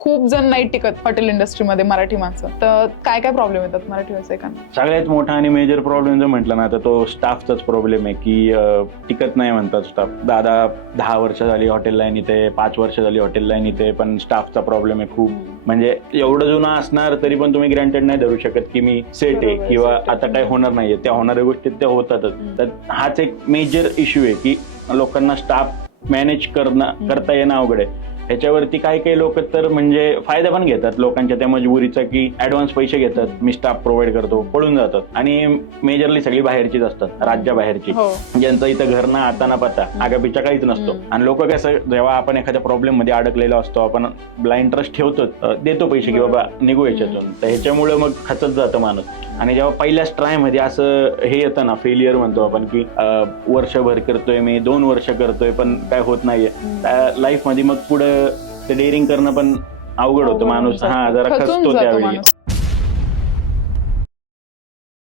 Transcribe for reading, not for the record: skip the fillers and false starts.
खूप जण नाही टिकत हॉटेल इंडस्ट्रीमध्ये मराठी माणसं. तर काय काय प्रॉब्लेम येतात मराठी व्यावसायिकांना? सगळ्यात मोठा आणि मेजर प्रॉब्लेम जर म्हटलं ना तर तो स्टाफचाच प्रॉब्लेम आहे की टिकत नाही म्हणतात स्टाफ. 10 वर्ष झाली हॉटेल लाईन इथे, 5 वर्ष झाली हॉटेल लाईन इथे, पण स्टाफचा प्रॉब्लेम आहे खूप. म्हणजे एवढं जुनं असणार तरी पण तुम्ही ग्रँटेड नाही धरू शकत की मी सेट आहे किंवा आता काय होणार नाहीये. त्या होणाऱ्या गोष्टी त्या होतातच. तर हाच एक मेजर इश्यू आहे की लोकांना स्टाफ मॅनेज करता येणं अवघड आहे. ह्याच्यावरती काही लोक तर म्हणजे फायदा पण घेतात लोकांच्या त्या मजबुरीचा की ऍडव्हान्स पैसे घेतात, मी स्टाफ प्रोव्हाइड करतो, पळून जातात. आणि मेजरली सगळी बाहेरचीच असतात, राज्याबाहेरची, ज्यांचं इथं घर ना आता ना पत्ता, आगापिछा काहीच नसतो. आणि लोक कसं, जेव्हा आपण एखाद्या प्रॉब्लेम मध्ये अडकलेलो असतो, आपण ब्लाइंड ट्रस्ट ठेवतो, देतो पैसे की बाबा निघू याच्यातून. तर ह्याच्यामुळे मग खचत जातं माणूस. आणि जेव्हा पहिल्याच ट्राय मध्ये असं हे येतं ना, फेलियर म्हणतो आपण की वर्षभर करतोय मी, 2 वर्ष करतोय पण काय होत नाहीये, लाईफ मध्ये मग पुढे ते डेअरिंग करणं पण अवघड होतं. माणूस जरा खचतो त्यावेळी.